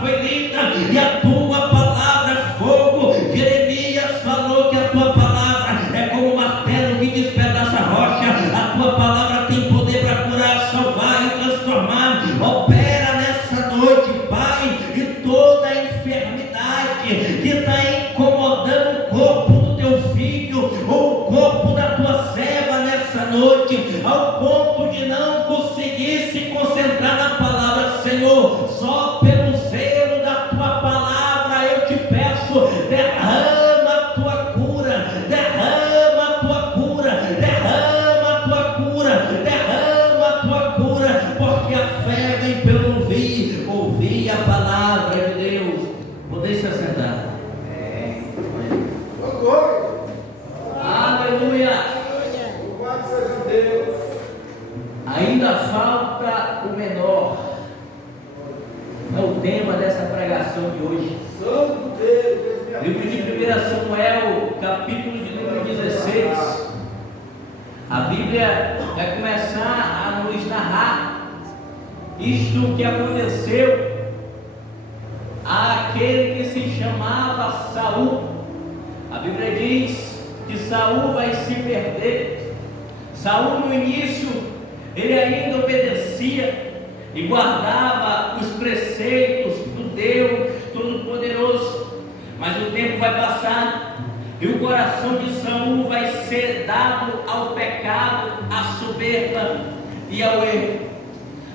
foi lida e a tua palavra é fogo. Jeremias falou que a tua palavra é como um martelo que despedaça a rocha. A tua palavra tem poder para curar, salvar e transformar. Opera nessa noite, Pai, e toda a enfermidade que está incomodando o corpo do teu filho ou o corpo da tua serva nessa noite, ao ponto de não conseguir se concentrar na palavra, Senhor, só pelo zelo da tua palavra eu te peço, derrama a tua cura, derrama a tua cura, derrama a tua cura, derrama a tua cura, porque a fé vem pelo ouvir a palavra de Deus. Poder se assentar. Aleluia. Ainda falta o menor. É o tema dessa pregação de hoje. Santo Deus. Livro de 1 Samuel, capítulo de número 16. A Bíblia vai começar a nos narrar isto que aconteceu àquele que se chamava Saul. A Bíblia diz que Saul vai se perder. Saul, no início, ele ainda obedecia e guardava os preceitos do Deus Todo-Poderoso, mas o tempo vai passar e o coração de Saul vai ser dado ao pecado, à soberba e ao erro,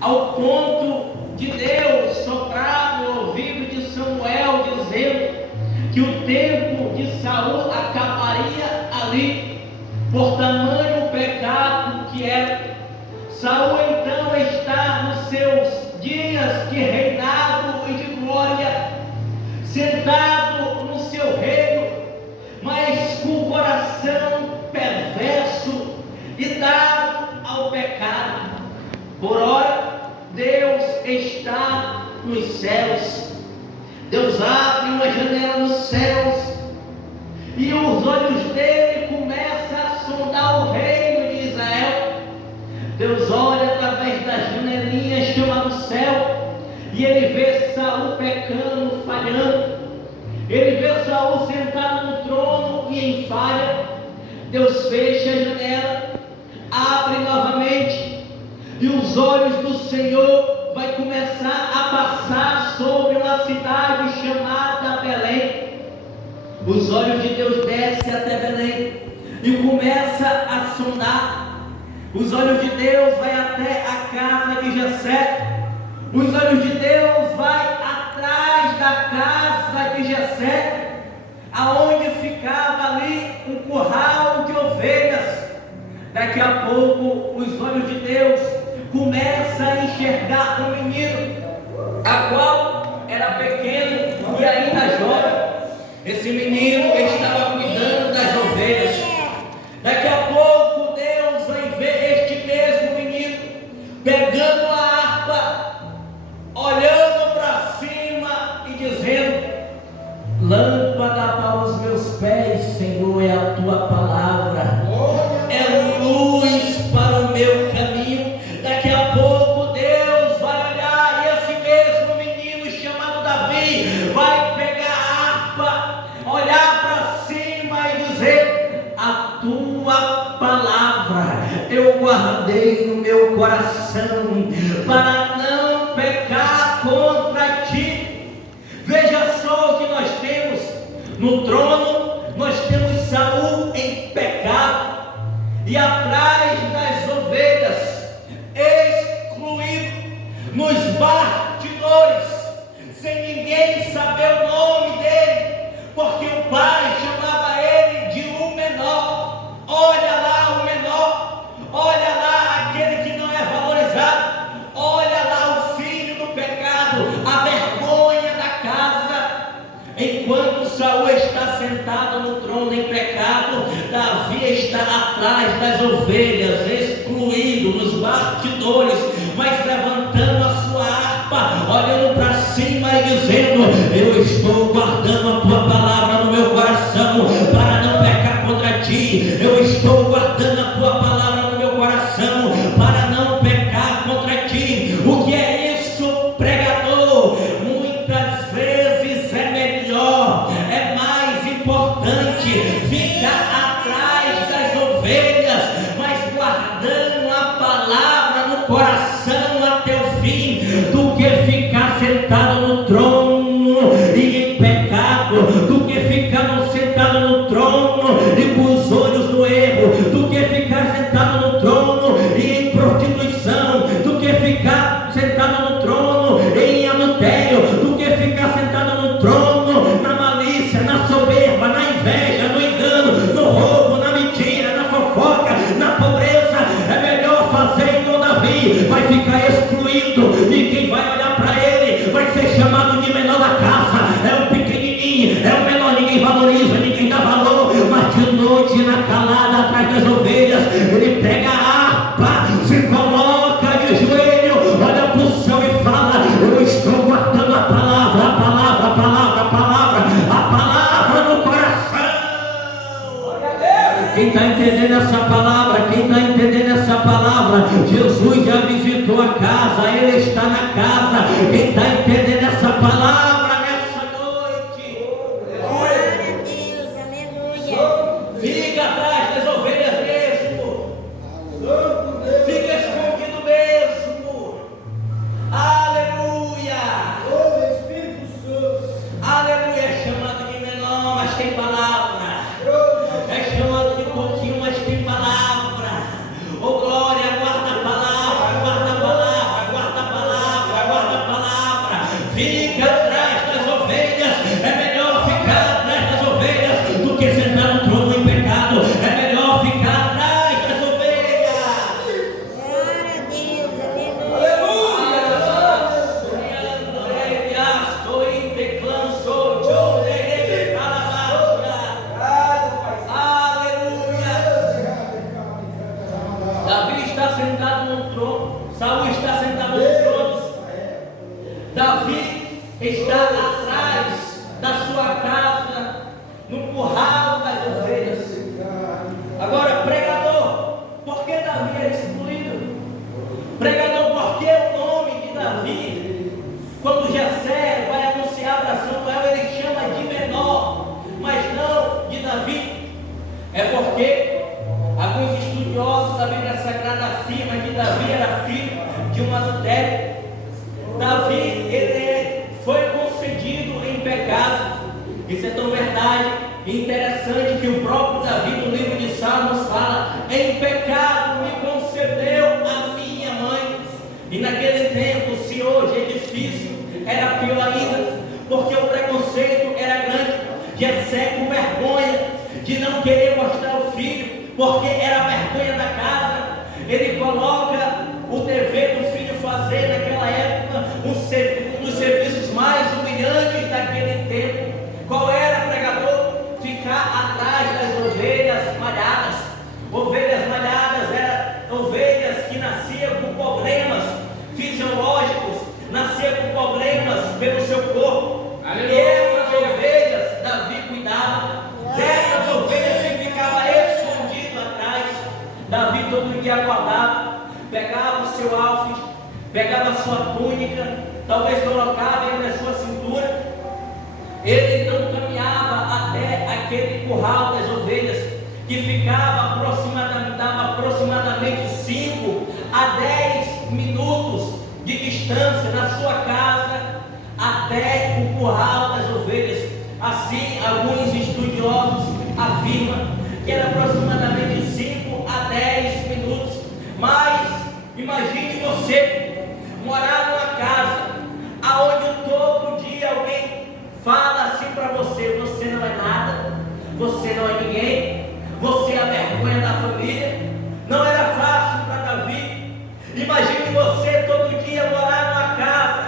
ao ponto de Deus soprar no ouvido de Samuel dizendo que o tempo de Saul acabaria ali, por tamanho pecado que era. Saul então está nos seus dias de reinado e de glória, sentado no seu reino, mas com o coração perverso e dado ao pecado. Por ora, Deus está nos céus. Deus abre uma janela nos céus e os olhos dele começam a sondar o reino de Israel. Deus olha através da janelinha chamada céu e ele vê Saul pecando, falhando. Ele vê Saul sentado no trono e em falha. Deus fecha a janela, abre novamente e os olhos do Senhor vai começar a passar sobre uma cidade chamada Belém. Os olhos de Deus descem até Belém e começa a sondar. Os olhos de Deus vai até a casa de Jessé. Os olhos de Deus vai atrás da casa de Jessé, aonde ficava ali um curral de ovelhas. Daqui a pouco os olhos de Deus começam a enxergar um menino, a qual era pequeno e ainda jovem. Esse menino estava cuidando das ovelhas. Daqui a pouco Deus vai ver este mesmo menino pegando a harpa, olhando para cima e dizendo: lâmpada para os meus pés, Senhor, é a tua palavra, é luz para o meu caminho. Daqui a pouco Deus vai olhar e esse mesmo menino chamado Davi vai pegar a harpa, olhar para cima e dizer: a tua palavra eu guardei no meu coração para não pecar contra ti. Veja só o que nós temos no trono. Nós temos Saul em pecado e atrás das ovelhas, excluído nos bastidores, sem ninguém saber o nome dele, porque o pai chamava ele de o menor. Olha lá o menor, olha lá aquele que não é valorizado, olha lá o filho do pecado, a vergonha da casa. Enquanto Saul está sentado no trono em pecado, Davi está atrás das ovelhas, excluído nos bastidores, mas levantando a sua harpa, olhando para cima e dizendo: eu estou guardando a tua palavra no meu coração para não pecar contra ti. Eu estou guardando a tua palavra no meu coração para não pecar contra ti. O que é isso, pregador? Muitas chamado de menor da casa, é o pequenininho, é o menor, ninguém valoriza, ninguém dá valor, mas de noite na calada atrás das ovelhas, ele pega a harpa, se coloca de joelho, olha para o céu e fala: eu estou guardando a palavra, a palavra, a palavra, a palavra, a palavra no coração. Quem está entendendo essa palavra? Quem está entendendo essa palavra? Jesus já visitou a casa, ele está na casa. Quem está entendendo essa palavra nessa noite? Glória a Deus, aleluia. Fica atrás das ovelhas mesmo. Fica escondido mesmo. Aleluia. Aleluia. É chamado de menor, mas tem palavra. É chamado de pouquinho, mas tem palavra. Oh glória, guarda a palavra, guarda a palavra, guarda a palavra, guarda a palavra. Fica atrás das ovelhas. É melhor ficar atrás das ovelhas do que sentar no trono em pecado. É melhor ficar atrás das ovelhas. Glória a Deus, aleluia. Davi está sentado no trono, Saul está sentado no trono. Davi está atrás da sua casa, no curral das ovelhas. Agora, pregador, por que Davi é excluído? Pregador, por que o nome de Davi, quando Jessé vai anunciar para Samuel, ele chama de menor, mas não de Davi? É porque alguns estudiosos da Bíblia Sagrada afirmam que Davi era filho de um adultério. Davi, ele foi concedido em pecado. Isso é tão verdade e interessante que o próprio Davi, no livro de Salmos, fala: em pecado me concedeu a minha mãe. E naquele tempo, se hoje é difícil, era pior ainda, porque o preconceito era grande. Jessé, com vergonha de não querer mostrar o filho, porque era a vergonha da casa, ele coloca o dever do filho fazer naquela época um dos serviços mais humilhantes daquele tempo. Qual era, pregador? Ficar atrás das ovelhas malhadas. Ovelhas malhadas eram ovelhas que nasciam com problemas fisiológicos, nasciam com problemas pelo seu corpo. E essas ovelhas Davi cuidava. Dessas ovelhas que ficava escondido atrás. Davi todo dia aguardava, pegava o seu alfide, pegava a sua túnica, talvez colocava ele na sua cintura. Ele então caminhava até aquele curral das ovelhas, que ficava aproximadamente 5 a 10 minutos de distância da sua casa até o curral das ovelhas. Assim, alguns estudiosos afirmam que era aproximadamente 5 a 10 minutos. Mas imagine você morar numa casa aonde todo dia alguém fala assim para você: você não é nada, você não é ninguém, você é a vergonha da família. Não era fácil para Davi. Imagine você todo dia morar numa casa,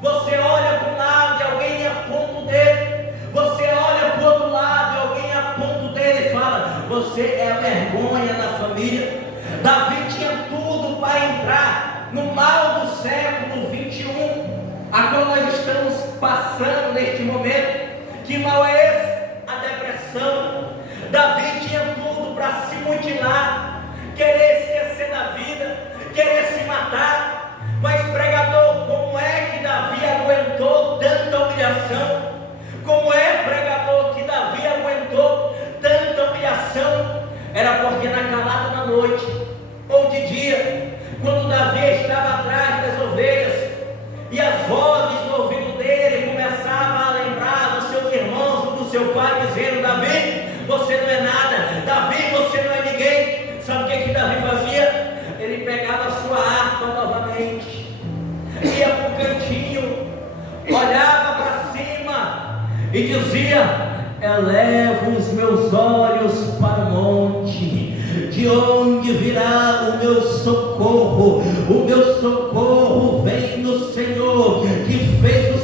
você olha para um lado e alguém aponta o dedo, você olha para o outro lado e alguém aponta o dedo e fala: você é a vergonha da família. Davi tinha tudo para entrar no mal do século 21, a qual nós estamos passando neste momento. Que mal é esse? A depressão. Davi tinha tudo para se mutilar, querer esquecer da vida, querer se matar. Mas, pregador, como é que Davi aguentou tanta humilhação? Como é, pregador, que Davi aguentou tanta humilhação? Era porque na calada da noite ou de dia, quando Davi estava atrás das ovelhas e as vozes no ouvido dele começavam a lembrar dos seus irmãos, do seu pai, dizendo: Davi, você não é nada, Davi, você não é ninguém. Sabe o que Davi fazia? Ele pegava a sua harpa novamente, ia para o cantinho, olhava para cima e dizia: elevo os meus olhos para o monte, de onde virá o meu socorro? O meu socorro vem do Senhor, que fez o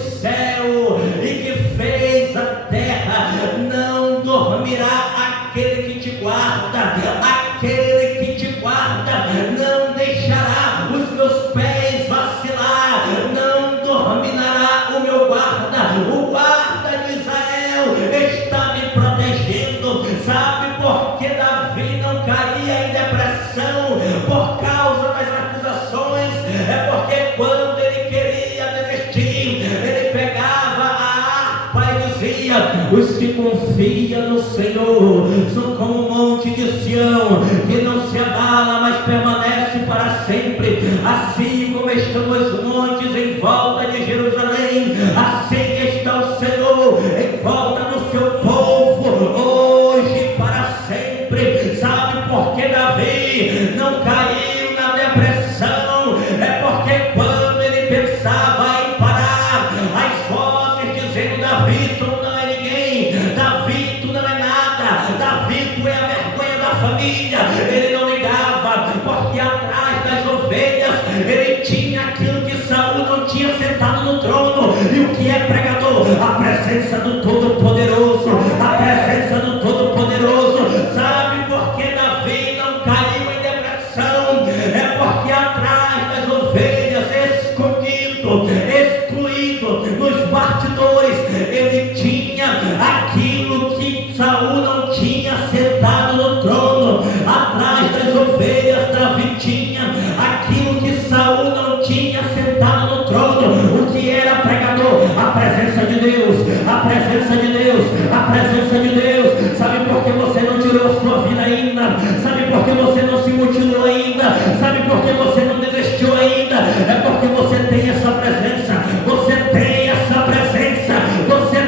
Os que confiam no Senhor são como o monte de Sião, que não se abala, mas permanece para sempre. Assim como estão os montes em volta de Jerusalém, assim está o Senhor em volta do seu povo, hoje para sempre. Sabe por que Davi não caiu na depressão? É porque quando ele pensava em parar, as vozes dizendo: Davi, tu não é ninguém, Davi, tu não é nada, Davi, tu é a vergonha da família. Ele não ligava, porque atrás das ovelhas ele tinha aquilo que Saul não tinha sentado no trono. E o que é pregador? A presença do Todo-Poderoso, a presença do Todo-Poderoso. Sabe por que Davi não caiu em depressão? É porque atrás das ovelhas, escondido, excluído nos bastidores, ele tinha aquilo que Saul não tinha sentado no trono. Atrás das ovelhas, Davi tinha aquilo que Saul não tinha sentado no trono. O que era pregador? A presença de Deus, a presença de Deus, a presença de Deus. Sabe por que você não tirou sua vida ainda? Sabe por que você não se mutilou ainda? Sabe por que você não desistiu ainda? É porque você tem essa presença, você tem essa presença, você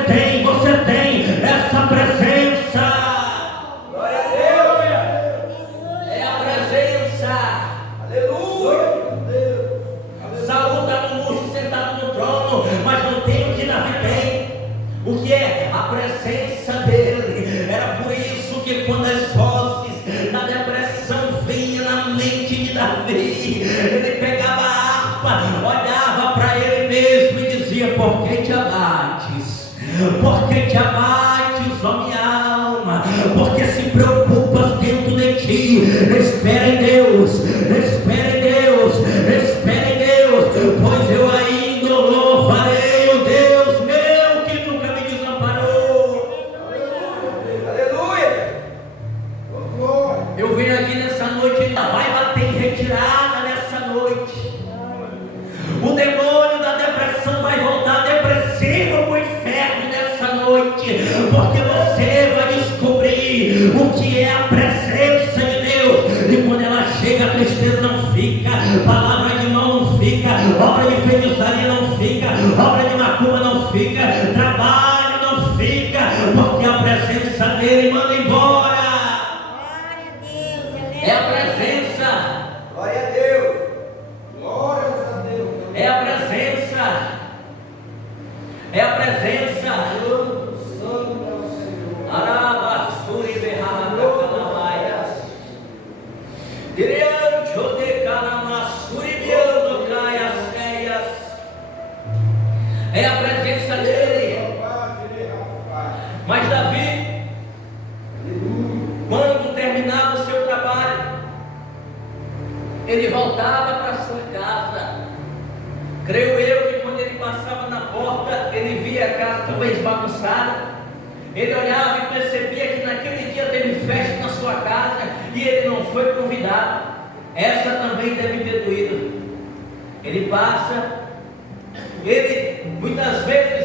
tem essa presença. Glória a Deus. É a presença. Aleluia. Deus. Saul está no murcho sentado no trono, mas não tem o que Davi tem. O que é? A presença dele. Era por isso que quando as vozes da depressão vinham na mente de Davi, ele pegava a harpa, olhava para ele mesmo e dizia: por que te abates? Por que te abates, ó minha alma? Porque se preocupas dentro de ti? Espera em Deus, espera em Deus, espera em Deus, pois eu ainda louvarei o Deus meu que nunca me desamparou. Aleluia. Glória. Eu venho aqui nessa noite, ainda vai bater em retirada nessa noite. O demônio da depressão vai voltar depressivo para o inferno nessa noite, porque você vai descobrir o que é a presença de Deus. E quando ela chega, a tristeza não fica, palavra de mão não fica, obra de feitiçaria não fica, obra de macumba não fica, trabalho não fica, porque a presença dele manda embora. Glória a Deus. É a presença. Glória a Deus. Glórias a Deus. É a presença. É a presença. Santo é o Senhor. Arabasuri berrada calamaias. Direito de calamassuri biando caias feias. É a presença dele. Mas Davi, quando terminava o seu trabalho, ele voltava para sua casa. Creio eu que quando ele passava na porta, ele via a casa talvez bagunçada. Ele olhava e percebia que naquele dia teve festa na sua casa e ele não foi convidado. Essa também deve ter doído. Ele passa, ele muitas vezes